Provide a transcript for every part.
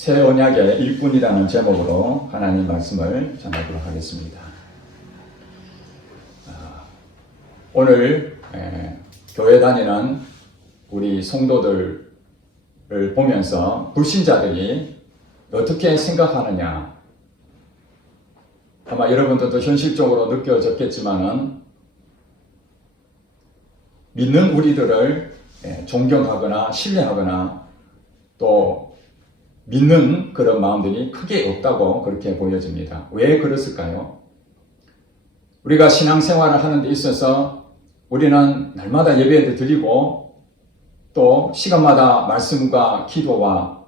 새 언약의 일꾼이라는 제목으로 하나님 말씀을 전하도록 하겠습니다. 오늘 교회 다니는 우리 성도들을 보면서 불신자들이 어떻게 생각하느냐, 아마 여러분들도 현실적으로 느껴졌겠지만은 믿는 우리들을 존경하거나 신뢰하거나 또 믿는 그런 마음들이 크게 없다고 그렇게 보여집니다. 왜 그랬을까요? 우리가 신앙생활을 하는 데 있어서 우리는 날마다 예배를 드리고 또 시간마다 말씀과 기도와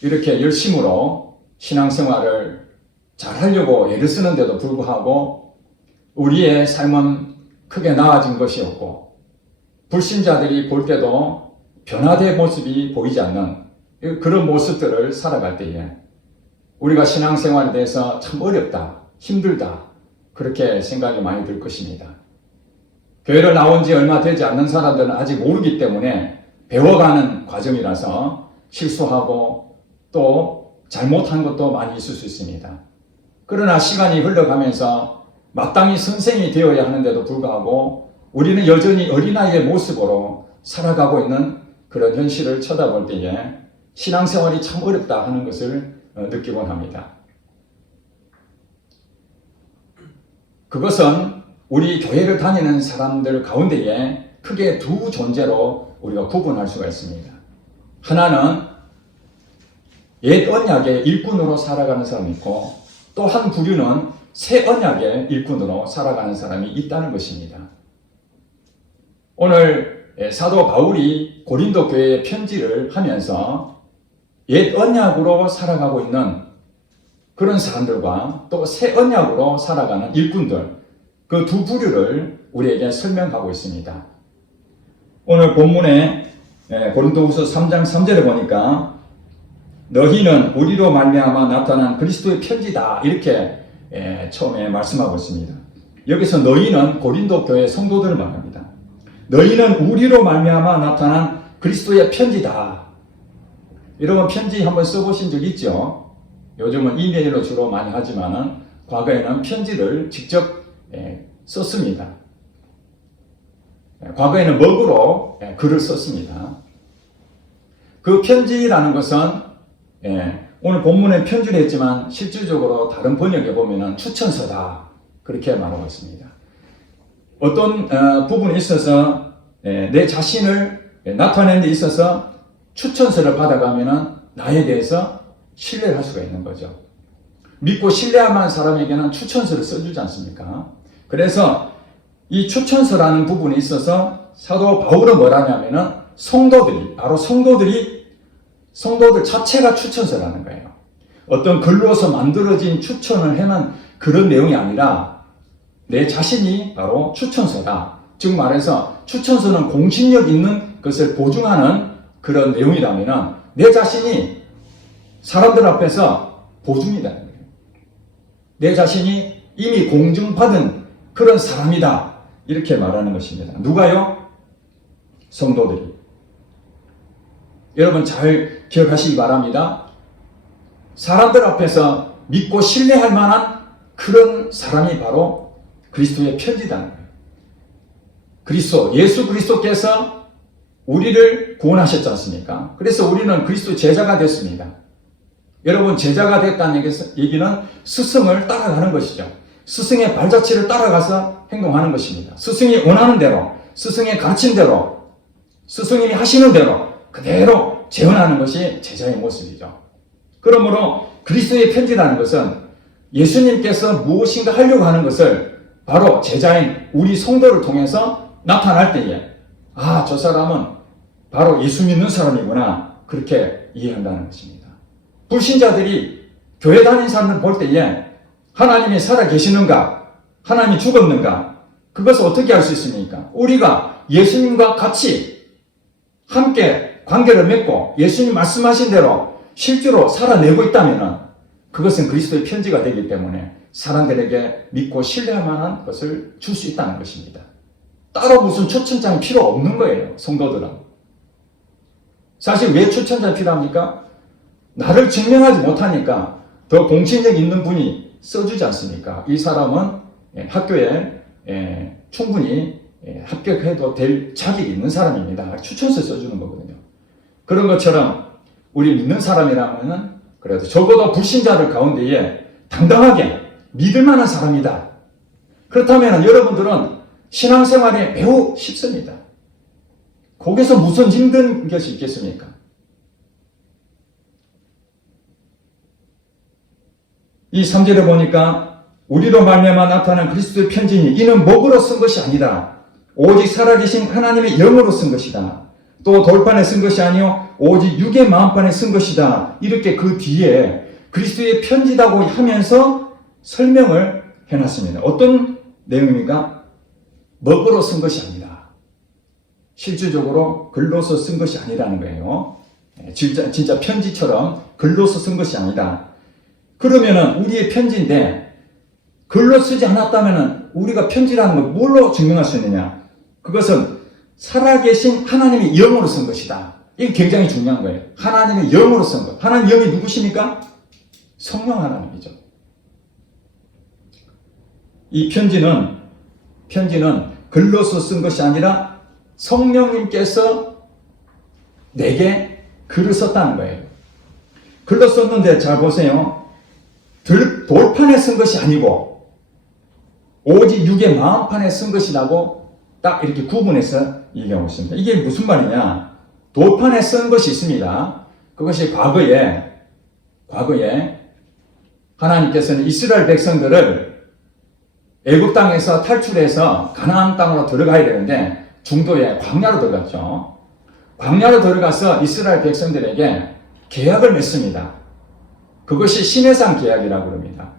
이렇게 열심으로 신앙생활을 잘하려고 애를 쓰는데도 불구하고 우리의 삶은 크게 나아진 것이 없고 불신자들이 볼 때도 변화된 모습이 보이지 않는 그런 모습들을 살아갈 때에 우리가 신앙생활에 대해서 참 어렵다, 힘들다 그렇게 생각이 많이 들 것입니다. 교회를 나온 지 얼마 되지 않는 사람들은 아직 모르기 때문에 배워가는 과정이라서 실수하고 또 잘못한 것도 많이 있을 수 있습니다. 그러나 시간이 흘러가면서 마땅히 선생이 되어야 하는데도 불구하고 우리는 여전히 어린아이의 모습으로 살아가고 있는 그런 현실을 쳐다볼 때에 신앙생활이 참 어렵다 하는 것을 느끼곤 합니다. 그것은 우리 교회를 다니는 사람들 가운데에 크게 두 존재로 우리가 구분할 수가 있습니다. 하나는 옛 언약의 일꾼으로 살아가는 사람이 있고 또 한 부류는 새 언약의 일꾼으로 살아가는 사람이 있다는 것입니다. 오늘 사도 바울이 고린도 교회에 편지를 하면서 옛 언약으로 살아가고 있는 그런 사람들과 또 새 언약으로 살아가는 일꾼들, 그 두 부류를 우리에게 설명하고 있습니다. 오늘 본문에 고린도후서 3장 3절에 보니까 너희는 우리로 말미암아 나타난 그리스도의 편지다 이렇게 처음에 말씀하고 있습니다. 여기서 너희는 고린도 교회 성도들을 말합니다. 너희는 우리로 말미암아 나타난 그리스도의 편지다. 여러분 편지 한번 써보신 적 있죠? 요즘은 이메일로 주로 많이 하지만은 과거에는 편지를 직접 썼습니다. 과거에는 먹으로 글을 썼습니다. 그 편지라는 것은 오늘 본문에 편지를 했지만 실질적으로 다른 번역에 보면은 추천서다 그렇게 말하고 있습니다. 어떤 부분에 있어서 내 자신을 나타내는 데 있어서 추천서를 받아가면은 나에 대해서 신뢰를 할 수가 있는 거죠. 믿고 신뢰할 만한 사람에게는 추천서를 써주지 않습니까? 그래서 이 추천서라는 부분에 있어서 사도 바울은 뭐라냐면은 바로 성도들 자체가 추천서라는 거예요. 어떤 글로서 만들어진 추천을 해놓은 그런 내용이 아니라 내 자신이 바로 추천서다. 즉 말해서 추천서는 공신력 있는 것을 보증하는 그런 내용이라면 내 자신이 사람들 앞에서 보증이라는 거예요. 내 자신이 이미 공증받은 그런 사람이다. 이렇게 말하는 것입니다. 누가요? 성도들이. 여러분 잘 기억하시기 바랍니다. 사람들 앞에서 믿고 신뢰할 만한 그런 사람이 바로 그리스도의 편지라는 거예요. 예수 그리스도께서 우리를 구원하셨지 않습니까? 그래서 우리는 그리스도의 제자가 됐습니다. 여러분 제자가 됐다는 얘기는 스승을 따라가는 것이죠. 스승의 발자취를 따라가서 행동하는 것입니다. 스승이 원하는 대로, 스승의 가르친 대로, 스승님이 하시는 대로 그대로 재현하는 것이 제자의 모습이죠. 그러므로 그리스도의 편지라는 것은 예수님께서 무엇인가 하려고 하는 것을 바로 제자인 우리 성도를 통해서 나타날 때에 저 사람은 바로 예수 믿는 사람이구나 그렇게 이해한다는 것입니다. 불신자들이 교회 다니는 사람을 볼 때에 하나님이 살아계시는가 하나님이 죽었는가 그것을 어떻게 알 수 있습니까? 우리가 예수님과 같이 함께 관계를 맺고 예수님 말씀하신 대로 실제로 살아내고 있다면 그것은 그리스도의 편지가 되기 때문에 사람들에게 믿고 신뢰할 만한 것을 줄 수 있다는 것입니다. 따로 무슨 추천장이 필요 없는 거예요. 성도들은. 사실 왜 추천장이 필요합니까? 나를 증명하지 못하니까 더 공신력 있는 분이 써주지 않습니까? 이 사람은 학교에 충분히 합격해도 될 자격이 있는 사람입니다. 추천서 써주는 거거든요. 그런 것처럼 우리 믿는 사람이라면 그래도 적어도 불신자들 가운데에 당당하게 믿을 만한 사람이다. 그렇다면 여러분들은 신앙생활이 매우 쉽습니다. 거기서 무슨 힘든 것이 있겠습니까? 이 3절에 보니까 우리로 말미암아 나타난 그리스도의 편지니 이는 먹으로 쓴 것이 아니다. 오직 살아계신 하나님의 영으로 쓴 것이다. 또 돌판에 쓴 것이 아니요 오직 육의 마음판에 쓴 것이다. 이렇게 그 뒤에 그리스도의 편지다고 하면서 설명을 해놨습니다. 어떤 내용입니까? 먹으로 쓴 것이 아니다. 실질적으로 글로서 쓴 것이 아니라는 거예요. 진짜 편지처럼 글로서 쓴 것이 아니다. 그러면은 우리의 편지인데 글로 쓰지 않았다면은 우리가 편지라는 걸 뭘로 증명할 수 있느냐? 그것은 살아계신 하나님의 영으로 쓴 것이다. 이게 굉장히 중요한 거예요. 하나님의 영으로 쓴 것. 하나님 영이 누구십니까? 성령 하나님이죠. 이 편지는 글로서 쓴 것이 아니라 성령님께서 내게 글을 썼다는 거예요. 글로 썼는데 잘 보세요. 돌판에 쓴 것이 아니고 오직 육의 마음판에 쓴 것이라고 딱 이렇게 구분해서 얘기하고 있습니다. 이게 무슨 말이냐? 돌판에 쓴 것이 있습니다. 그것이 과거에 하나님께서는 이스라엘 백성들을 애굽 땅에서 탈출해서 가나안 땅으로 들어가야 되는데 중도에 광야로 들어갔죠. 광야로 들어가서 이스라엘 백성들에게 계약을 맺습니다. 그것이 시내산 계약이라고 합니다.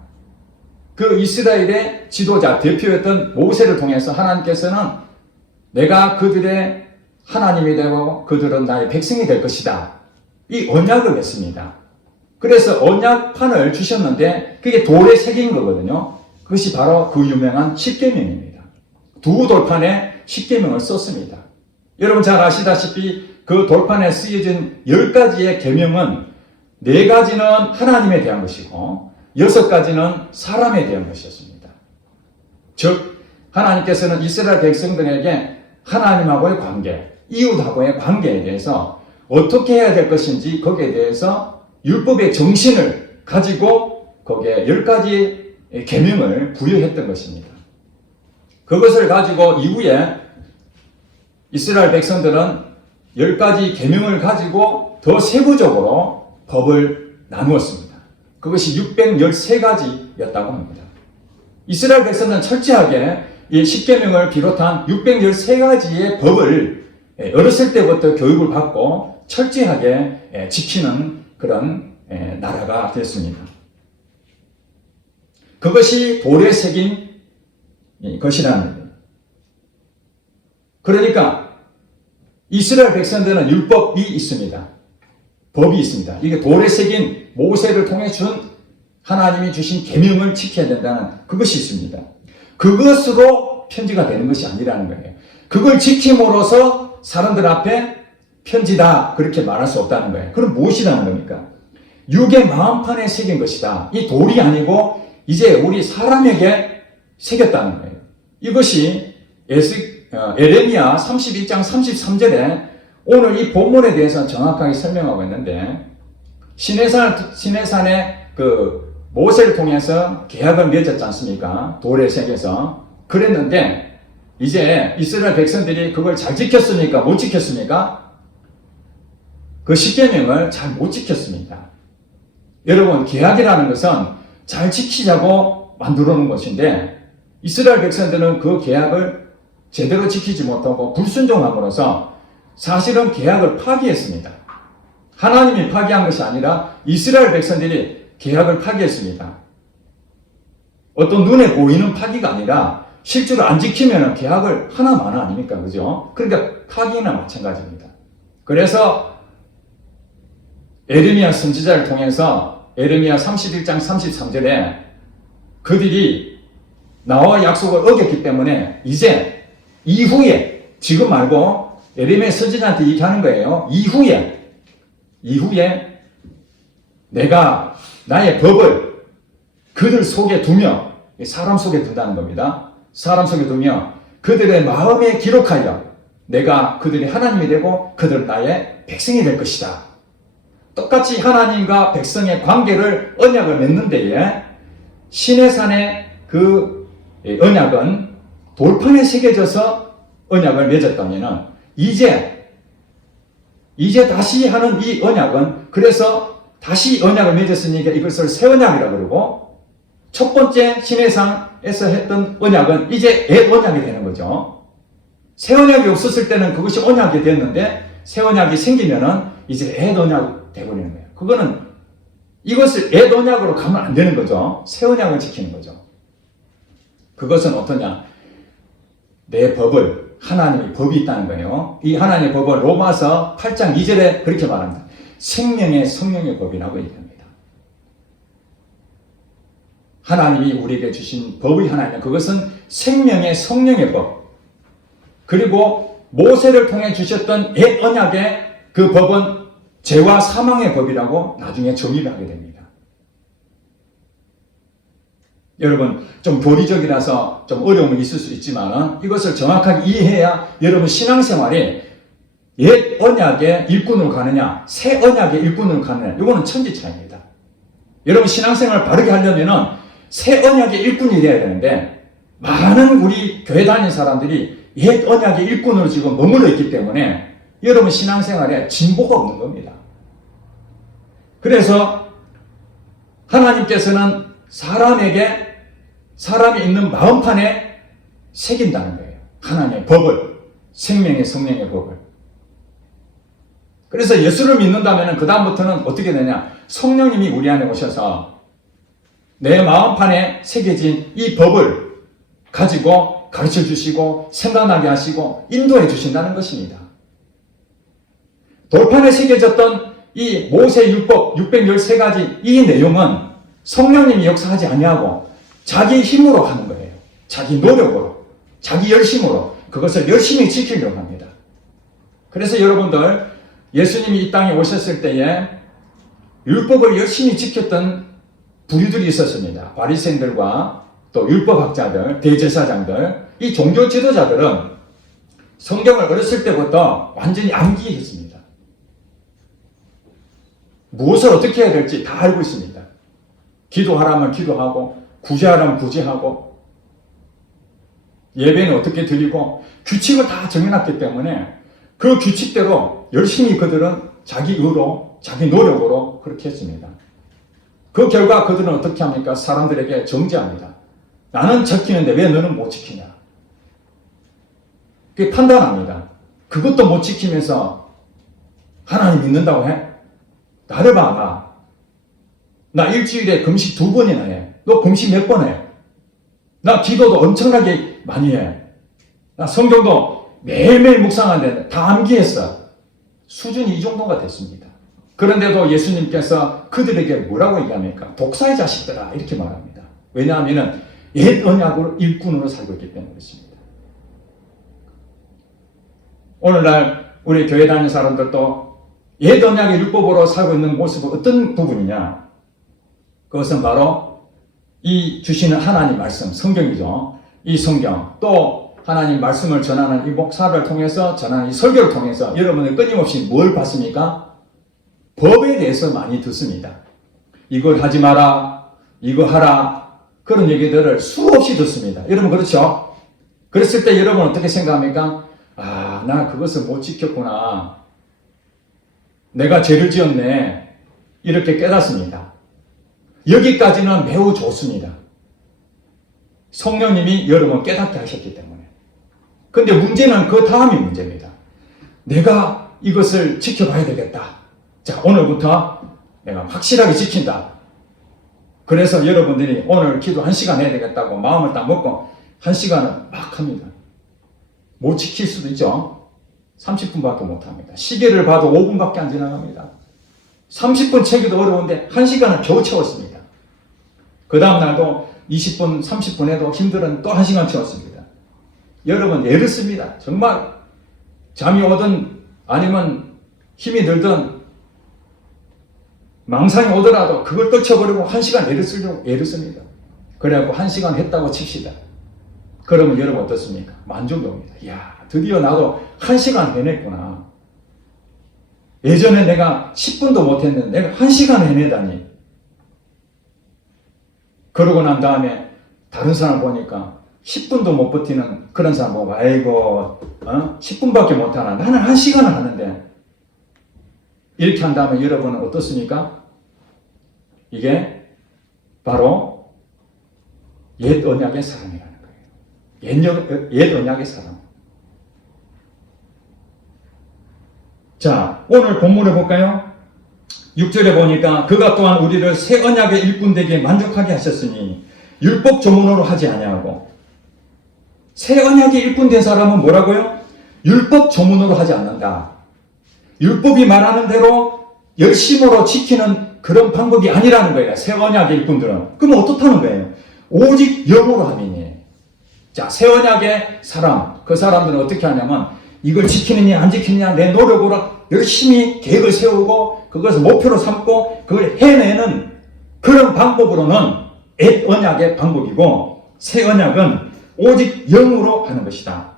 그 이스라엘의 지도자, 대표였던 모세를 통해서 하나님께서는 내가 그들의 하나님이 되고 그들은 나의 백성이 될 것이다. 이 언약을 맺습니다. 그래서 언약판을 주셨는데 그게 돌에 새긴 거거든요. 그것이 바로 그 유명한 십계명입니다. 두 돌판에 십계명을 썼습니다. 여러분 잘 아시다시피 그 돌판에 쓰여진 10가지의 계명은 4가지는 하나님에 대한 것이고 6가지는 사람에 대한 것이었습니다. 즉 하나님께서는 이스라엘 백성들에게 하나님하고의 관계, 이웃하고의 관계에 대해서 어떻게 해야 될 것인지 거기에 대해서 율법의 정신을 가지고 거기에 10가지 계명을 부여했던 것입니다. 그것을 가지고 이후에 이스라엘 백성들은 10가지 계명을 가지고 더 세부적으로 법을 나누었습니다. 그것이 613가지였다고 합니다. 이스라엘 백성은 철저하게 이 십계명을 비롯한 613가지의 법을 어렸을 때부터 교육을 받고 철저하게 지키는 그런 나라가 됐습니다. 그것이 돌에 새긴 것이라는 거예요. 그러니까 이스라엘 백성들은 율법이 있습니다. 법이 있습니다. 이게 돌에 새긴 모세를 통해 준 하나님이 주신 계명을 지켜야 된다는 그것이 있습니다. 그것으로 편지가 되는 것이 아니라는 거예요. 그걸 지킴으로써 사람들 앞에 편지다 그렇게 말할 수 없다는 거예요. 그럼 무엇이라는 겁니까? 육의 마음판에 새긴 것이다. 이 돌이 아니고 이제 우리 사람에게 새겼다는 거예요. 이것이 에레미야 31장 33절에 오늘 이 본문에 대해서 정확하게 설명하고 있는데 시내산에 그 모세를 통해서 계약을 맺었지 않습니까? 돌에 새겨서 그랬는데 이제 이스라엘 백성들이 그걸 잘 지켰습니까? 못 지켰습니까? 그 십계명을 잘 못 지켰습니다. 여러분 계약이라는 것은 잘 지키자고 만들어 놓은 것인데 이스라엘 백성들은 그 계약을 제대로 지키지 못하고 불순종함으로써 사실은 계약을 파기했습니다. 하나님이 파기한 것이 아니라 이스라엘 백성들이 계약을 파기했습니다. 어떤 눈에 보이는 파기가 아니라 실제로 안 지키면 계약을 하나마나 아닙니까? 그죠? 그러니까 파기나 마찬가지입니다. 그래서 에레미야 선지자를 통해서 에레미야 31장 33절에 그들이 나와 약속을 어겼기 때문에 이제 이후에 지금 말고 에레미야 선지자한테 얘기하는 거예요. 이후에 내가 나의 법을 그들 속에 두며, 사람 속에 둔다는 겁니다. 사람 속에 두며 그들의 마음에 기록하여 내가 그들이 하나님이 되고 그들은 나의 백성이 될 것이다. 똑같이 하나님과 백성의 관계를 언약을 맺는 데에 시내산의 그 언약은 돌판에 새겨져서 언약을 맺었다면 이제 다시 하는 이 언약은, 그래서 다시 언약을 맺었으니까 이것을 새 언약이라고 그러고, 첫 번째 시내산에서 했던 언약은 이제 옛 언약이 되는 거죠. 새 언약이 없었을 때는 그것이 언약이 됐는데 새 언약이 생기면은 이제 옛 언약이 되버리는 거예요. 그거는 이것을 옛 언약으로 가면 안 되는 거죠. 새 언약을 지키는 거죠. 그것은 어떠냐? 내 법을, 하나님의 법이 있다는 거예요. 이 하나님의 법은 로마서 8장 2절에 그렇게 말합니다. 생명의 성령의 법이라고 얘기합니다. 하나님이 우리에게 주신 법의 하나님, 그것은 생명의 성령의 법. 그리고 모세를 통해 주셨던 옛 언약의 그 법은 죄와 사망의 법이라고 나중에 정의를 하게 됩니다. 여러분, 좀 교리적이라서 좀 어려움이 있을 수 있지만 이것을 정확하게 이해해야 여러분 신앙생활이 옛 언약의 일꾼으로 가느냐, 새 언약의 일꾼으로 가느냐, 이거는 천지차이입니다. 여러분 신앙생활 바르게 하려면은 새 언약의 일꾼이 되어야 되는데, 많은 우리 교회 다니는 사람들이 옛 언약의 일꾼으로 지금 머물러 있기 때문에 여러분 신앙생활에 진보가 없는 겁니다. 그래서 하나님께서는 사람이 있는 마음판에 새긴다는 거예요. 하나님의 법을, 생명의 성령의 법을. 그래서 예수를 믿는다면 그 다음부터는 어떻게 되냐? 성령님이 우리 안에 오셔서 내 마음판에 새겨진 이 법을 가지고 가르쳐 주시고 생각나게 하시고 인도해 주신다는 것입니다. 돌판에 새겨졌던 이 모세 율법 613가지 이 내용은 성령님이 역사하지 아니하고 자기 힘으로 하는 거예요. 자기 노력으로, 자기 열심으로 그것을 열심히 지키려고 합니다. 그래서 여러분들 예수님이 이 땅에 오셨을 때에 율법을 열심히 지켰던 부류들이 있었습니다. 바리새인들과 또 율법학자들, 대제사장들, 이 종교 지도자들은 성경을 어렸을 때부터 완전히 암기했습니다. 무엇을 어떻게 해야 될지 다 알고 있습니다. 기도하라면 기도하고, 구제하라면 구제하고, 예배는 어떻게 드리고, 규칙을 다 정해놨기 때문에 그 규칙대로 열심히 그들은 자기 의로, 자기 노력으로 그렇게 했습니다. 그 결과 그들은 어떻게 합니까? 사람들에게 정죄합니다. 나는 지키는데 왜 너는 못 지키냐? 그게 판단합니다. 그것도 못 지키면서 하나님 믿는다고 해? 나를 봐, 나 일주일에 금식 2번이나 해. 너 금식 몇 번 해? 나 기도도 엄청나게 많이 해. 나 성경도 매일매일 묵상하는데 다 암기했어. 수준이 이 정도가 됐습니다. 그런데도 예수님께서 그들에게 뭐라고 얘기합니까? 독사의 자식들아, 이렇게 말합니다. 왜냐하면 옛 언약으로 일꾼으로 살고 있기 때문에 그렇습니다. 오늘날 우리 교회 다니는 사람들도 옛 언약의 율법으로 살고 있는 모습은 어떤 부분이냐? 그것은 바로 이 주시는 하나님 말씀, 성경이죠. 이 성경, 또 하나님 말씀을 전하는 이 목사를 통해서 전하는 이 설교를 통해서 여러분은 끊임없이 뭘 받습니까? 법에 대해서 많이 듣습니다. 이걸 하지 마라, 이거 하라, 그런 얘기들을 수없이 듣습니다. 여러분 그렇죠? 그랬을 때 여러분 어떻게 생각합니까? 아, 나 그것을 못 지켰구나. 내가 죄를 지었네. 이렇게 깨닫습니다. 여기까지는 매우 좋습니다. 성령님이 여러분 깨닫게 하셨기 때문에. 근데 문제는 그 다음이 문제입니다. 내가 이것을 지켜봐야 되겠다. 자, 오늘부터 내가 확실하게 지킨다. 그래서 여러분들이 오늘 기도 1시간 해야 되겠다고 마음을 딱 먹고 1시간을 막 합니다. 못 지킬 수도 있죠. 30분밖에 못 합니다. 시계를 봐도 5분밖에 안 지나갑니다. 30분 채기도 어려운데 1시간을 겨우 채웠습니다. 그 다음날도 20분, 30분 해도 힘들은 또 1시간 채웠습니다. 여러분 애를 씁니다. 정말 잠이 오든 아니면 힘이 들든 망상이 오더라도 그걸 떨쳐버리고 1시간 애를 씁니다. 그래갖고 1시간 했다고 칩시다. 그러면 여러분 어떻습니까? 만족도입니다. 이야, 드디어 나도 1시간 해냈구나. 예전에 내가 10분도 못했는데 내가 1시간 해내다니. 그러고 난 다음에 다른 사람 보니까 10분도 못 버티는 그런 사람 보고, 아이고 10분밖에 못하나, 나는 1시간을 하는데. 이렇게 한 다음에 여러분은 어떻습니까? 이게 바로 옛 언약의 사람이라는 거예요. 옛 언약의 사람. 자, 오늘 본문을 볼까요? 6절에 보니까 그가 또한 우리를 새 언약의 일꾼 되게 만족하게 하셨으니 율법 조문으로 하지 아니하고. 새 언약의 일꾼 된 사람은 뭐라고요? 율법 조문으로 하지 않는다. 율법이 말하는 대로 열심으로 지키는 그런 방법이 아니라는 거예요. 새 언약의 일꾼들은. 그럼 어떻다는 거예요? 오직 영으로 함이니. 자, 새 언약의 사람, 그 사람들은 어떻게 하냐면 이걸 지키느냐 안 지키느냐 내 노력으로 열심히 계획을 세우고 그것을 목표로 삼고 그걸 해내는 그런 방법으로는 옛 언약의 방법이고, 새 언약은 오직 영으로 하는 것이다.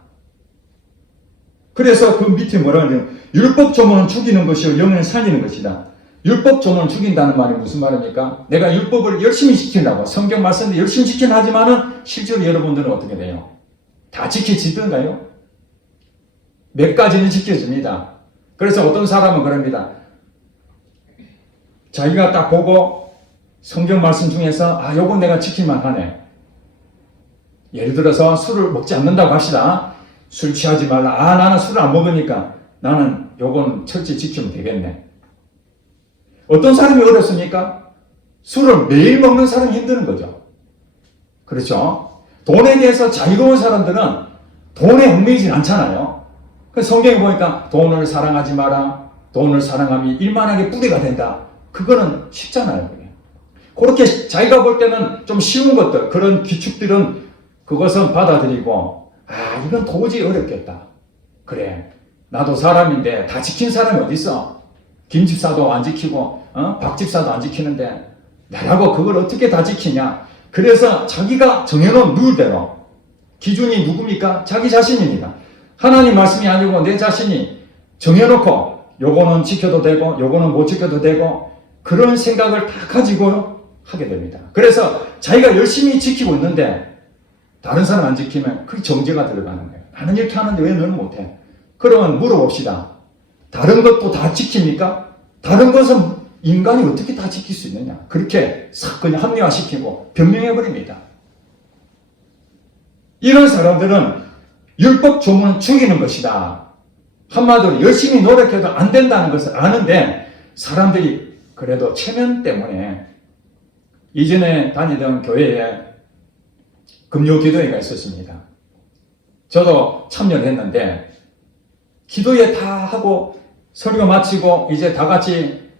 그래서 그 밑에 뭐라고 하냐면 율법 조문은 죽이는 것이요 영은 살리는 것이다. 율법 조문은 죽인다는 말이 무슨 말입니까? 내가 율법을 열심히 지킨다고 성경 말씀도 열심히 지키긴 하지만은 실제로 여러분들은 어떻게 돼요? 다 지켜지던가요? 몇 가지는 지켜집니다. 그래서 어떤 사람은 그럽니다. 자기가 딱 보고 성경 말씀 중에서 요건 내가 지킬만 하네. 예를 들어서 술을 먹지 않는다고 합시다. 술 취하지 말라. 나는 술을 안 먹으니까 나는 요건 철저히 지키면 되겠네. 어떤 사람이 어렵습니까? 술을 매일 먹는 사람이 힘드는 거죠. 그렇죠? 돈에 대해서 자유로운 사람들은 돈에 얽매이진 않잖아요. 성경에 보니까 돈을 사랑하지 마라. 돈을 사랑함이 일만하게 뿌리가 된다. 그거는 쉽잖아요. 그렇게 자기가 볼 때는 좀 쉬운 것들, 그런 규칙들은 그것은 받아들이고, 이건 도저히 어렵겠다. 그래, 나도 사람인데 다 지킨 사람이 어디 있어? 김집사도 안 지키고 박집사도 안 지키는데 나라고 그걸 어떻게 다 지키냐? 그래서 자기가 정해놓은 룰대로, 기준이 누굽니까? 자기 자신입니다. 하나님 말씀이 아니고 내 자신이 정해놓고 요거는 지켜도 되고 요거는 못 지켜도 되고 그런 생각을 다 가지고 하게 됩니다. 그래서 자기가 열심히 지키고 있는데 다른 사람 안 지키면 그게 정죄가 들어가는 거예요. 나는 이렇게 하는데 왜 너는 못해? 그러면 물어봅시다. 다른 것도 다 지킵니까? 다른 것은 인간이 어떻게 다 지킬 수 있느냐? 그렇게 싹 그냥 합리화시키고 변명해버립니다. 이런 사람들은 율법 조문은 죽이는 것이다. 한마디로 열심히 노력해도 안 된다는 것을 아는데 사람들이 그래도 체면 때문에, 이전에 다니던 교회에 금요 기도회가 있었습니다. 저도 참여를 했는데 기도회 다 하고 설교 마치고 이제 다 같이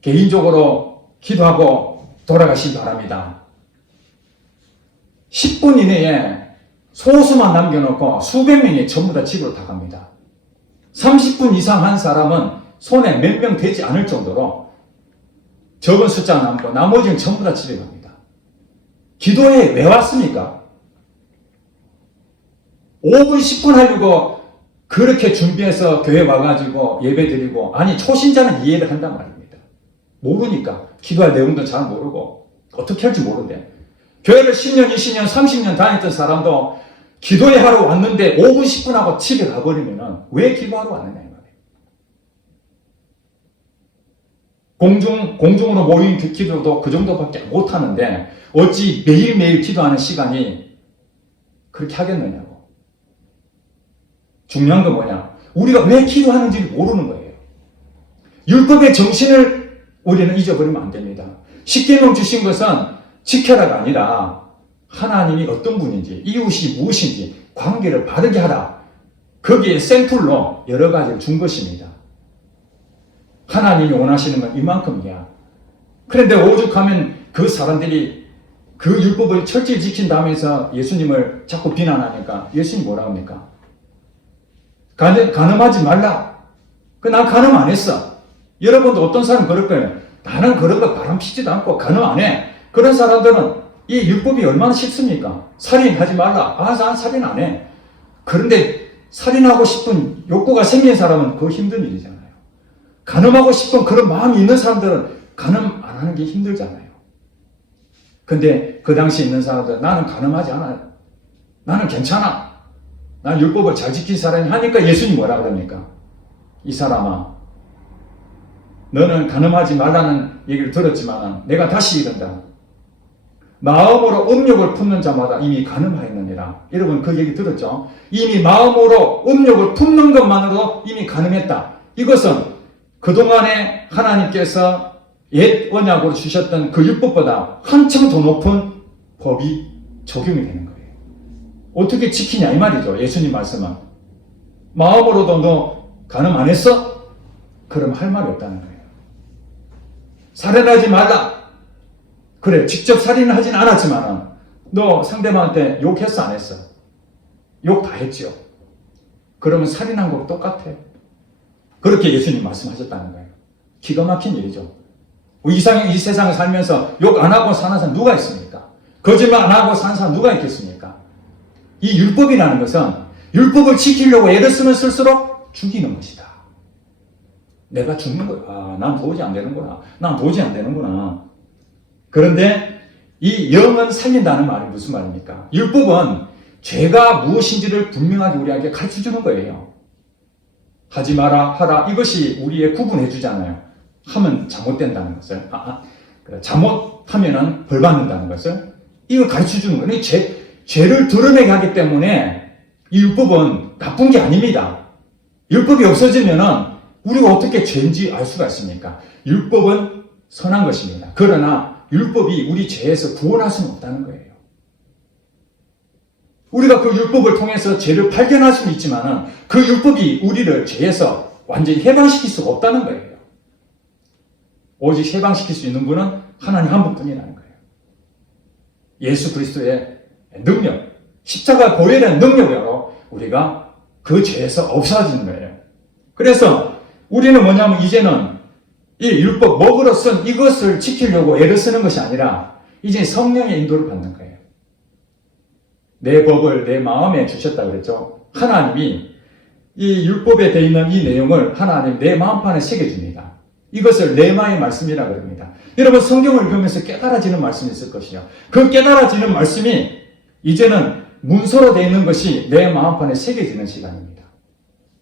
개인적으로 기도하고 돌아가시기 바랍니다. 10분 이내에 소수만 남겨놓고 수백 명이 전부 다 집으로 다 갑니다. 30분 이상 한 사람은 손에 몇 명 되지 않을 정도로 적은 숫자 남고 나머지는 전부 다 집에 갑니다. 기도회에 왜 왔습니까? 5분 10분 하려고 그렇게 준비해서 교회 와가지고 예배 드리고, 아니 초신자는 이해를 한단 말입니다. 모르니까 기도할 내용도 잘 모르고 어떻게 할지 모르는데, 교회를 10년 20년 30년 다녔던 사람도 기도회 하러 왔는데 5분 10분 하고 집에 가버리면 왜 기도하러 왔느냐 이 말이에요. 공중으로 모인 기도도 그 정도밖에 못하는데 어찌 매일매일 기도하는 시간이 그렇게 하겠느냐고. 중요한 건 뭐냐? 우리가 왜 기도하는지를 모르는 거예요. 율법의 정신을 우리는 잊어버리면 안 됩니다. 십계명 주신 것은 지켜라가 아니라 하나님이 어떤 분인지, 이웃이 무엇인지 관계를 바르게 하라. 거기에 샘플로 여러 가지를 준 것입니다. 하나님이 원하시는 건 이만큼이야. 그런데 오죽하면 그 사람들이 그 율법을 철저히 지킨다면서 예수님을 자꾸 비난하니까 예수님 뭐라 합니까? 가늠하지 말라. 난 가늠 안 했어. 여러분도 어떤 사람 그럴 거예요. 나는 그런 거 바람피지도 않고 간음 안 해. 그런 사람들은 이 율법이 얼마나 쉽습니까? 살인하지 말라. 난 살인 안 해. 그런데 살인하고 싶은 욕구가 생긴 사람은 그거 힘든 일이잖아요. 간음하고 싶은 그런 마음이 있는 사람들은 간음 안 하는 게 힘들잖아요. 근데 그 당시 있는 사람들, 나는 간음하지 않아요. 나는 괜찮아. 난 율법을 잘 지킨 사람이 하니까 예수님 뭐라 그럽니까? 이 사람아, 너는 간음하지 말라는 얘기를 들었지만 내가 다시 이른다. 마음으로 음욕을 품는 자마다 이미 간음하였느니라. 여러분 그 얘기 들었죠? 이미 마음으로 음욕을 품는 것만으로도 이미 간음했다. 이것은 그동안에 하나님께서 옛 언약으로 주셨던 그 율법보다 한층 더 높은 법이 적용이 되는 거예요. 어떻게 지키냐 이 말이죠. 예수님 말씀은. 마음으로도 너 간음 안 했어? 그럼 할 말이 없다는 거예요. 살인하지 말라. 그래, 직접 살인을 하진 않았지만 너 상대방한테 욕했어 안 했어? 욕 다 했죠. 그러면 살인한 거 똑같아. 그렇게 예수님 말씀하셨다는 거예요. 기가 막힌 일이죠. 이 세상에 살면서 욕 안 하고 사는 사람 누가 있습니까? 거짓말 안 하고 사는 사람 누가 있겠습니까? 이 율법이라는 것은 율법을 지키려고 애를 쓰면 쓸수록 죽이는 것이다. 내가 죽는 거야. 난 도저히 안 되는구나. 난 도저히 안 되는구나. 그런데 이 영은 살린다는 말이 무슨 말입니까? 율법은 죄가 무엇인지를 분명하게 우리에게 가르쳐 주는 거예요. 하지 마라, 하라. 이것이 우리의 구분해 주잖아요. 하면 잘못된다는 것을. 잘못하면 벌 받는다는 것을. 이걸 가르쳐 주는 거예요. 죄를 드러내게 하기 때문에 이 율법은 나쁜 게 아닙니다. 율법이 없어지면 우리가 어떻게 죄인지 알 수가 있습니까? 율법은 선한 것입니다. 그러나 율법이 우리 죄에서 구원할 수는 없다는 거예요. 우리가 그 율법을 통해서 죄를 발견할 수는 있지만 그 율법이 우리를 죄에서 완전히 해방시킬 수가 없다는 거예요. 오직 해방시킬 수 있는 분은 하나님 한 분뿐이라는 거예요. 예수 그리스도의 능력, 십자가 보혈의 능력으로 우리가 그 죄에서 없어지는 거예요. 그래서 우리는 뭐냐면 이제는 이 율법 먹으러 쓴 이것을 지키려고 애를 쓰는 것이 아니라 이제 성령의 인도를 받는 거예요. 내 법을 내 마음에 주셨다고 그랬죠. 하나님이 이 율법에 되어 있는 이 내용을 하나님 내 마음판에 새겨줍니다. 이것을 레마의 말씀이라고 합니다. 여러분 성경을 읽으면서 깨달아지는 말씀이 있을 것이요. 그 깨달아지는 말씀이 이제는 문서로 되어 있는 것이 내 마음판에 새겨지는 시간입니다.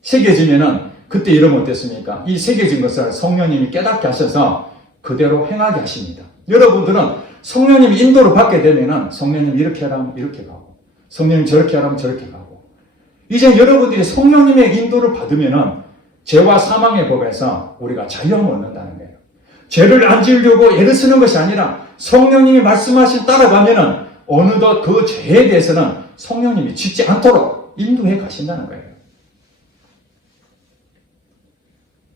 새겨지면은 그때 이러면 어땠습니까? 이 새겨진 것을 성령님이 깨닫게 하셔서 그대로 행하게 하십니다. 여러분들은 성령님 인도를 받게 되면은 성령님 이렇게 하라면 이렇게 가고 성령님 저렇게 하라면 저렇게 가고 이제 여러분들이 성령님의 인도를 받으면은 죄와 사망의 법에서 우리가 자유함을 얻는다는 거예요. 죄를 안 지으려고 애를 쓰는 것이 아니라 성령님이 말씀하신 따라가면은 어느덧 그 죄에 대해서는 성령님이 짓지 않도록 인도해 가신다는 거예요.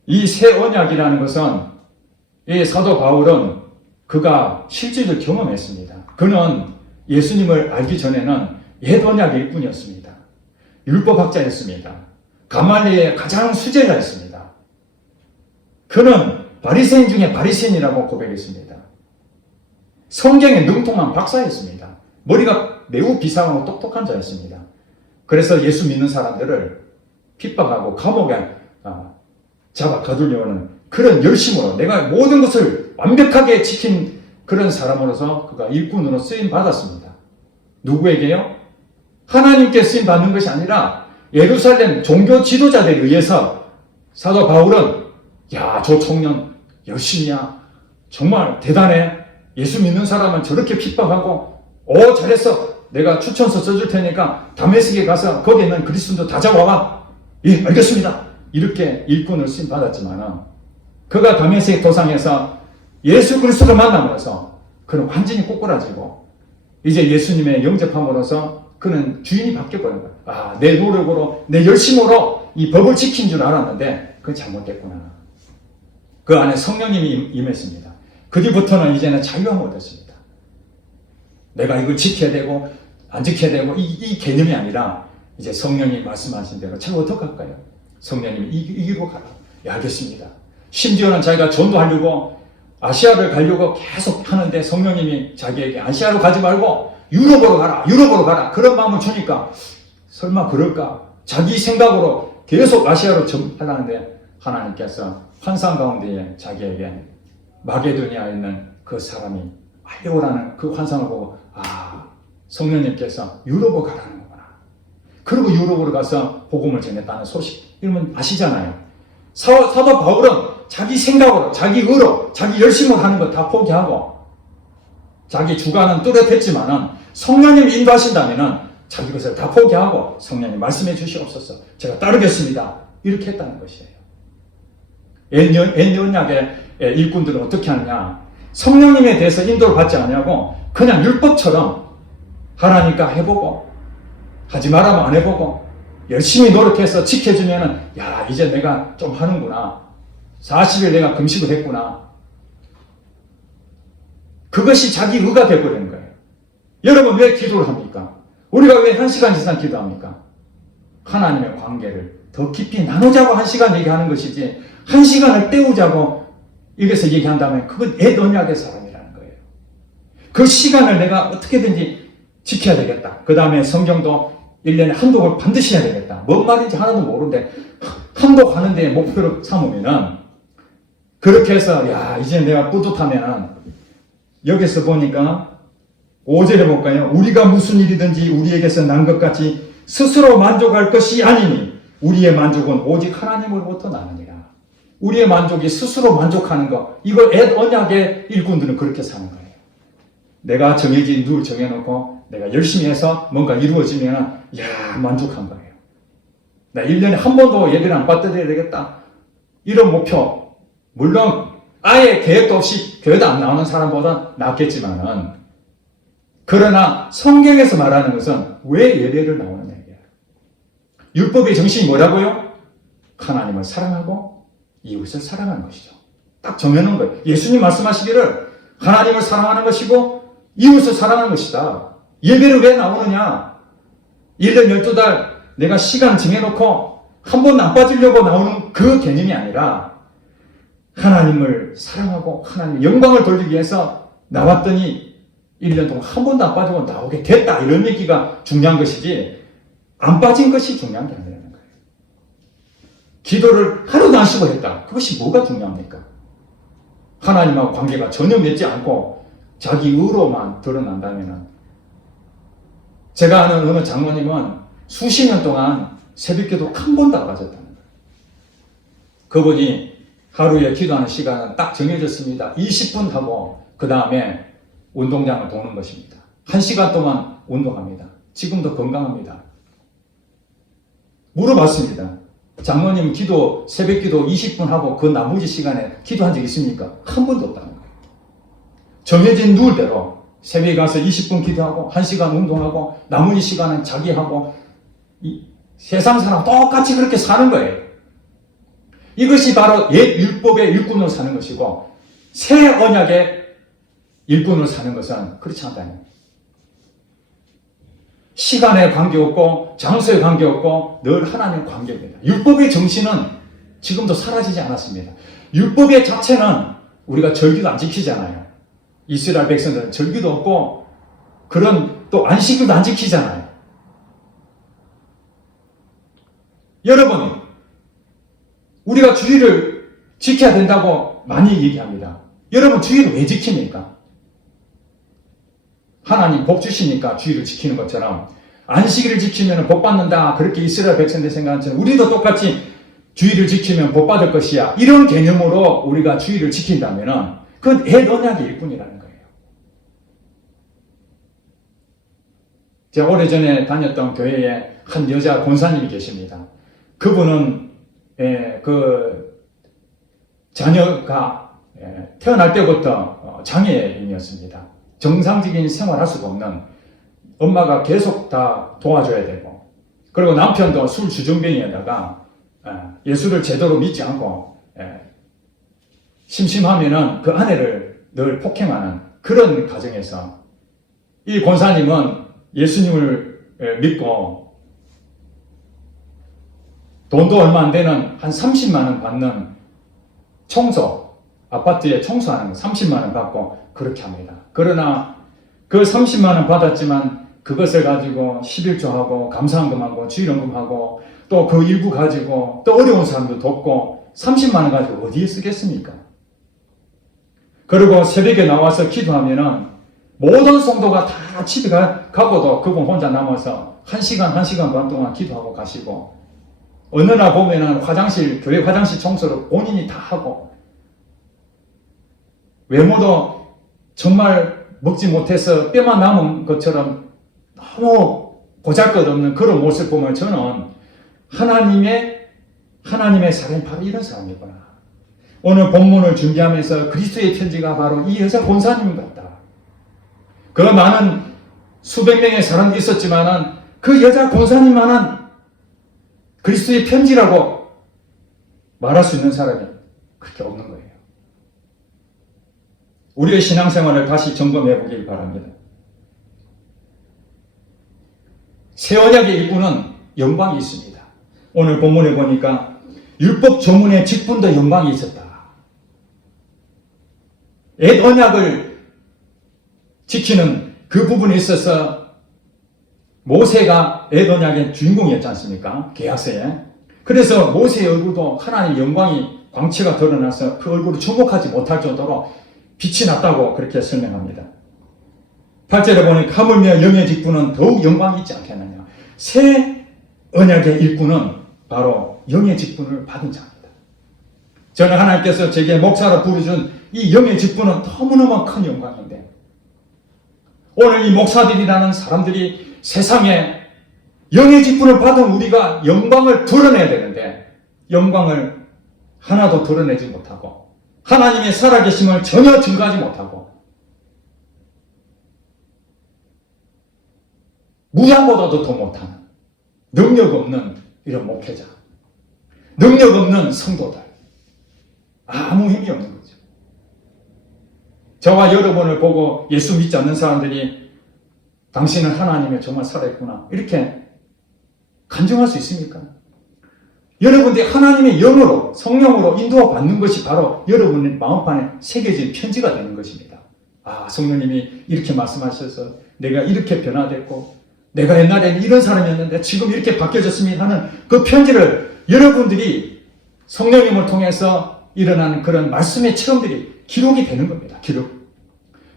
이 새 언약이라는 것은 이 사도 바울은 그가 실제로 경험했습니다. 그는 예수님을 알기 전에는 옛 언약일 뿐이었습니다. 율법학자였습니다. 가말리엘의 가장 수제자였습니다. 그는 바리새인 중에 바리새인이라고 고백했습니다. 성경에 능통한 박사였습니다. 머리가 매우 비상하고 똑똑한 자였습니다. 그래서 예수 믿는 사람들을 핍박하고 감옥에 잡아 가두려는 그런 열심으로 내가 모든 것을 완벽하게 지킨 그런 사람으로서 그가 일꾼으로 쓰임 받았습니다. 누구에게요? 하나님께 쓰임 받는 것이 아니라 예루살렘 종교 지도자들에 의해서 사도 바울은 저 청년 열심히야. 정말 대단해. 예수 믿는 사람은 저렇게 핍박하고 잘했어. 내가 추천서 써줄 테니까 다메섹에 가서 거기 있는 그리스도인들 다 잡아와. 예, 알겠습니다. 이렇게 일꾼을 쓰임 받았지만 그가 다메섹 도상에서 예수 그리스도를 만남으로써 그는 완전히 꼬꾸라지고 이제 예수님의 영접함으로써 그는 주인이 바뀌어버린 거예요. 내 노력으로 내 열심으로 이 법을 지킨 줄 알았는데 그건 잘못됐구나. 그 안에 성령님이 임했습니다. 그 뒤부터는 이제는 자유함을 얻었습니다. 내가 이걸 지켜야 되고 안 지켜야 되고 이 개념이 아니라 이제 성령이 말씀하신 대로 제가 어떡할까요? 성령님이 이 길로 가라. 알겠습니다. 심지어는 자기가 전도하려고 아시아를 가려고 계속 하는데 성령님이 자기에게 아시아로 가지 말고 유럽으로 가라, 유럽으로 가라. 그런 마음을 주니까 설마 그럴까? 자기 생각으로 계속 아시아로 하려는데 하나님께서 환상 가운데에 자기에게 마게도니아에 있는 그 사람이 빨리 오라는 그 환상을 보고 성령님께서 유럽으로 가라는 거구나. 그리고 유럽으로 가서 복음을 전했다는 소식. 이러면 아시잖아요. 사도 바울은 자기 생각으로, 자기 의로, 자기 열심으로 하는 거 다 포기하고 자기 주관은 뚜렷했지만은 성령님이 인도하신다면은 자기 것을 다 포기하고 성령님 말씀해 주시옵소서. 제가 따르겠습니다. 이렇게 했다는 것이에요. 옛 언약의 일꾼들은 어떻게 하느냐? 성령님에 대해서 인도를 받지 않냐고 그냥 율법처럼 하라니까 해보고 하지 말라면 안 해보고 열심히 노력해서 지켜주면은 야 이제 내가 좀 하는구나. 40일 내가 금식을 했구나. 그것이 자기 의가 되어버리는 거예요. 여러분 왜 기도를 합니까? 우리가 왜 1시간 이상 기도합니까? 하나님의 관계를 더 깊이 나누자고 1시간 얘기하는 것이지 1시간을 때우자고 여기서 얘기한다면 그건 옛 언약의 사람이라는 거예요. 그 시간을 내가 어떻게든지 지켜야 되겠다. 그 다음에 성경도 1년에 한독을 반드시 해야 되겠다. 뭔 말인지 하나도 모르는데 한독 하는 데 목표를 삼으면은 그렇게 해서 야 이제 내가 뿌듯하면은 여기서 보니까 5절에 볼까요? 우리가 무슨 일이든지 우리에게서 난 것 같이 스스로 만족할 것이 아니니 우리의 만족은 오직 하나님으로부터 나느니라. 우리의 만족이 스스로 만족하는 것. 이걸 옛 언약의 일꾼들은 그렇게 사는 거예요. 내가 정해진 룰 정해놓고 내가 열심히 해서 뭔가 이루어지면 야 만족한 거예요. 나 1년에 한 번도 예배를 안 빠뜨려야 되겠다. 이런 목표. 물론 아예 계획도 없이 교회도 안 나오는 사람보다 낫겠지만은 그러나 성경에서 말하는 것은 왜 예배를 나오느냐 이게요. 율법의 정신이 뭐라고요? 하나님을 사랑하고 이웃을 사랑하는 것이죠. 딱 정해놓은 거예요. 예수님 말씀하시기를 하나님을 사랑하는 것이고 이웃을 사랑하는 것이다. 예배를 왜 나오느냐? 1년 12달 내가 시간을 정해놓고 한 번도 안 빠지려고 나오는 그 개념이 아니라 하나님을 사랑하고 하나님의 영광을 돌리기 위해서 나왔더니 1년 동안 한 번도 안 빠지고 나오게 됐다. 이런 얘기가 중요한 것이지 안 빠진 것이 중요한 게 아니라는 거예요. 기도를 하루도 안 쉬고 했다. 그것이 뭐가 중요합니까? 하나님하고 관계가 전혀 맺지 않고 자기 의로만 드러난다면 제가 아는 어느 장로님은 수십 년 동안 새벽기도 한 번도 안 빠졌다는 거예요. 그분이 하루에 기도하는 시간은 딱 정해졌습니다. 20분 하고 그 다음에 운동장을 도는 것입니다. 1시간 동안 운동합니다. 지금도 건강합니다. 물어봤습니다. 장로님 기도, 새벽 기도 20분 하고 그 나머지 시간에 기도한 적 있습니까? 한 번도 없다는 거예요. 정해진 룰대로 새벽에 가서 20분 기도하고 1시간 운동하고 나머지 시간은 자기하고 세상 사람 똑같이 그렇게 사는 거예요. 이것이 바로 옛 율법의 일꾼으로 사는 것이고 새 언약의 일꾼으로 사는 것은 그렇지 않다는 거예요. 시간에 관계없고 장소에 관계없고 늘 하나님의 관계입니다. 율법의 정신은 지금도 사라지지 않았습니다. 율법의 자체는 우리가 절기도 안 지키잖아요. 이스라엘 백성들은 절기도 없고 그런 또 안식일도 안 지키잖아요. 여러분, 우리가 주일을 지켜야 된다고 많이 얘기합니다. 여러분, 주일을 왜 지킵니까? 하나님 복 주시니까 주일을 지키는 것처럼 안식일을 지키면 복 받는다. 그렇게 이스라엘 백성들 생각하는 것처럼 우리도 똑같이 주일을 지키면 복 받을 것이야. 이런 개념으로 우리가 주일을 지킨다면 그건 옛 언약의 일꾼이라는 거예요. 제가 오래전에 다녔던 교회에 한 여자 권사님이 계십니다. 그분은 자녀가 태어날 때부터 장애인이었습니다. 정상적인 생활할 수가 없는 엄마가 계속 다 도와줘야 되고 그리고 남편도 술 주정뱅이에다가 예수를 제대로 믿지 않고 심심하면은 그 아내를 늘 폭행하는 그런 가정에서 이 권사님은 예수님을 믿고 돈도 얼마 안 되는 한 30만 원 받는 청소 아파트에 청소하는 거 30만 원 받고 그렇게 합니다. 그러나 그 30만 원 받았지만 그것을 가지고 11조하고 감사헌금하고 주일헌금하고 또 그 일부 가지고 또 어려운 사람도 돕고 30만 원 가지고 어디에 쓰겠습니까? 그리고 새벽에 나와서 기도하면은 모든 성도가 다 집에 가고도 그분 혼자 남아서 1시간 반 동안 기도하고 가시고 어느 날 보면은 교회 화장실 청소를 본인이 다 하고 외모도 정말 먹지 못해서 뼈만 남은 것처럼 너무 보잘것없는 그런 모습 보면 저는 하나님의 사람이 바로 이런 사람이구나. 오늘 본문을 준비하면서 그리스도의 편지가 바로 이 여자 권사님 같다. 그 많은 수백 명의 사람들이 있었지만은 그 여자 권사님만한 그리스도의 편지라고 말할 수 있는 사람이 그렇게 없는 거예요. 우리의 신앙생활을 다시 점검해 보길 바랍니다. 새 언약의 일부는 영광이 있습니다. 오늘 본문에 보니까 율법 조문의 직분도 영광이 있었다. 옛 언약을 지키는 그 부분에 있어서 모세가 옛 언약의 주인공이었지 않습니까? 계약서에. 그래서 모세의 얼굴도 하나님의 영광이 광채가 드러나서 그 얼굴을 주목하지 못할 정도로 빛이 났다고 그렇게 설명합니다. 8절에 보니까 하물며 영의 직분은 더욱 영광이 있지 않겠느냐. 새 언약의 일꾼은 바로 영의 직분을 받은 자입니다. 저는 하나님께서 제게 목사로 부르준 이 영의 직분은 너무너무 큰 영광인데 오늘 이 목사들이라는 사람들이 세상에 영의 직분을 받은 우리가 영광을 드러내야 되는데 영광을 하나도 드러내지 못하고 하나님의 살아계심을 전혀 증거하지 못하고 무당보다도 더 못하는 능력 없는 이런 목회자, 능력 없는 성도들, 아무 힘이 없는 거죠. 저와 여러분을 보고 예수 믿지 않는 사람들이 당신은 하나님의 정말 살아있구나 이렇게 간증할 수 있습니까? 여러분들이 하나님의 영으로 성령으로 인도받는 것이 바로 여러분의 마음판에 새겨진 편지가 되는 것입니다. 아, 성령님이 이렇게 말씀하셔서 내가 이렇게 변화됐고 내가 옛날에는 이런 사람이었는데 지금 이렇게 바뀌어졌습니다 하는 그 편지를 여러분들이 성령님을 통해서 일어나는 그런 말씀의 체험들이 기록이 되는 겁니다. 기록.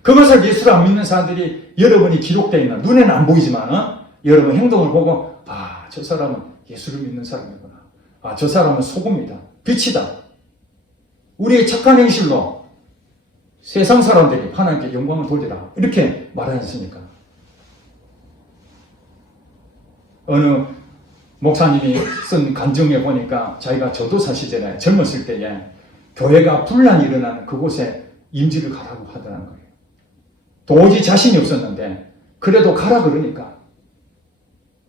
그것을 예수를 안 믿는 사람들이 여러분이 기록되어 있는 눈에는 안 보이지만 여러분 행동을 보고 아, 저 사람은 예수를 믿는 사람이구나. 아, 저 사람은 소금이다. 빛이다. 우리의 착한 행실로 세상 사람들이 하나님께 영광을 돌리라. 이렇게 말하지 않습니까? 어느 목사님이 쓴 간증에 보니까 자기가 전도사 시절에 젊었을 때에 교회가 분란이 일어나는 그곳에 임직을 가라고 하더라는 거예요. 도저히 자신이 없었는데 그래도 가라 그러니까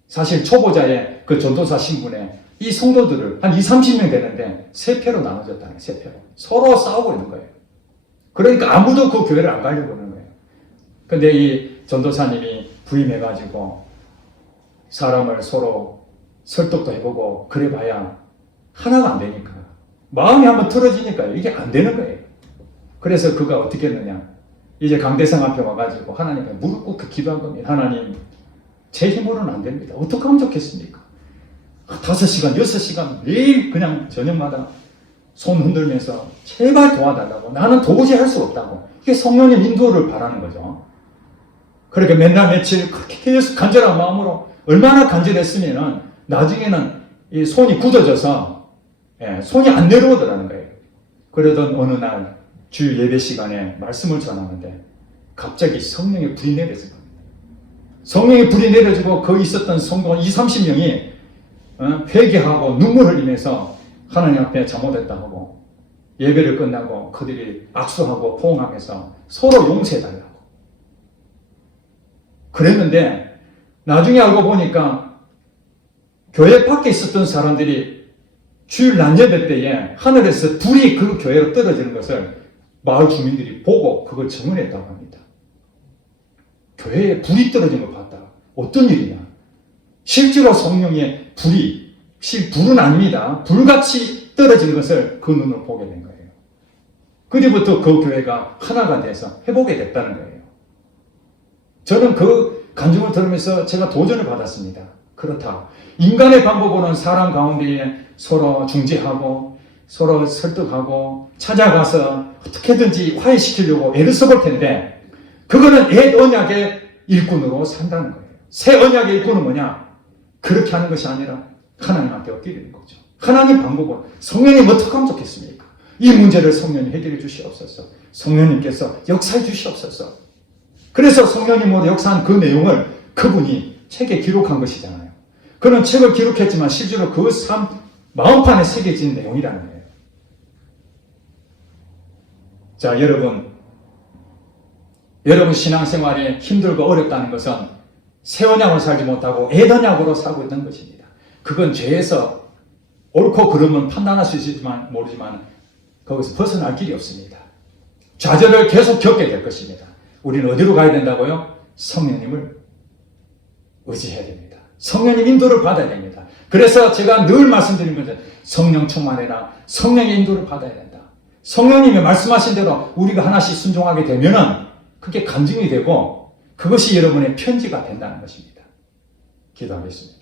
사실 초보자의 그 전도사 신분에 이 성도들을 한 20-30명 되는데 세 패로 나눠졌다는 거예요. 세 패로. 서로 싸우고 있는 거예요. 그러니까 아무도 그 교회를 안 가려고 하는 거예요. 근데 이 전도사님이 부임해가지고 사람을 서로 설득도 해보고 그래봐야 하나가 안 되니까 마음이 한번 틀어지니까 이게 안 되는 거예요. 그래서 그가 어떻게 했느냐 이제 강대상 앞에 와가지고 하나님께 무릎 꿇고 기도한 겁니다. 하나님 제 힘으로는 안 됩니다. 어떻게 하면 좋겠습니까? 5시간 6시간 매일 그냥 저녁마다 손 흔들면서 제발 도와달라고 나는 도저히 할 수 없다고 이게 성령님 인도를 바라는 거죠. 그렇게 맨날 며칠 그렇게 계속 간절한 마음으로 얼마나 간절했으면은 나중에는 이 손이 굳어져서 손이 안 내려오더라는 거예요. 그러던 어느 날 주일 예배 시간에 말씀을 전하는데 갑자기 성령의 불이 내려진 겁니다. 성령의 불이 내려지고 거기 있었던 성도 20-30명이 회개하고 눈물 흘리면서 하나님 앞에 잘못했다 하고 예배를 끝나고 그들이 악수하고 포옹하면서 서로 용서해달라고 그랬는데 나중에 알고 보니까 교회 밖에 있었던 사람들이 주일 낮 예배 때에 하늘에서 불이 그 교회로 떨어지는 것을 마을 주민들이 보고 그걸 증언했다고 합니다. 교회에 불이 떨어진 걸 봤다. 어떤 일이냐? 실제로 성령의 불이, 불은 아닙니다. 불같이 떨어진 것을 그 눈으로 보게 된 거예요. 그뒤부터 그 교회가 하나가 돼서 회복이 됐다는 거예요. 저는 그 간증을 들으면서 제가 도전을 받았습니다. 그렇다. 인간의 방법으로는 사람 가운데 서로 중재하고 서로 설득하고 찾아가서 어떻게든지 화해시키려고 애를 써볼 텐데 그거는 옛 언약의 일꾼으로 산다는 거예요. 새 언약의 일꾼은 뭐냐? 그렇게 하는 것이 아니라 하나님한테 엎드리는 거죠. 하나님 방법으로 성령님 어떻게 하면 좋겠습니까? 이 문제를 성령님 해결해 주시옵소서. 성령님께서 역사해 주시옵소서. 그래서 성령님으로 역사한 그 내용을 그분이 책에 기록한 것이잖아요. 그는 책을 기록했지만 실제로 그 삶 마음판에 새겨진 내용이라는 거예요. 자, 여러분 신앙생활이 힘들고 어렵다는 것은 새 언약으로 살지 못하고 옛 언약으로 살고 있는 것입니다. 그건 죄에서 옳고 그름은 판단할 수 있을지만 모르지만 거기서 벗어날 길이 없습니다. 좌절을 계속 겪게 될 것입니다. 우리는 어디로 가야 된다고요? 성령님을 의지해야 됩니다. 성령님 인도를 받아야 됩니다. 그래서 제가 늘 말씀드린 것은 성령 충만해라. 성령의 인도를 받아야 된다. 성령님이 말씀하신 대로 우리가 하나씩 순종하게 되면은 그게 간증이 되고 그것이 여러분의 편지가 된다는 것입니다. 기도하겠습니다.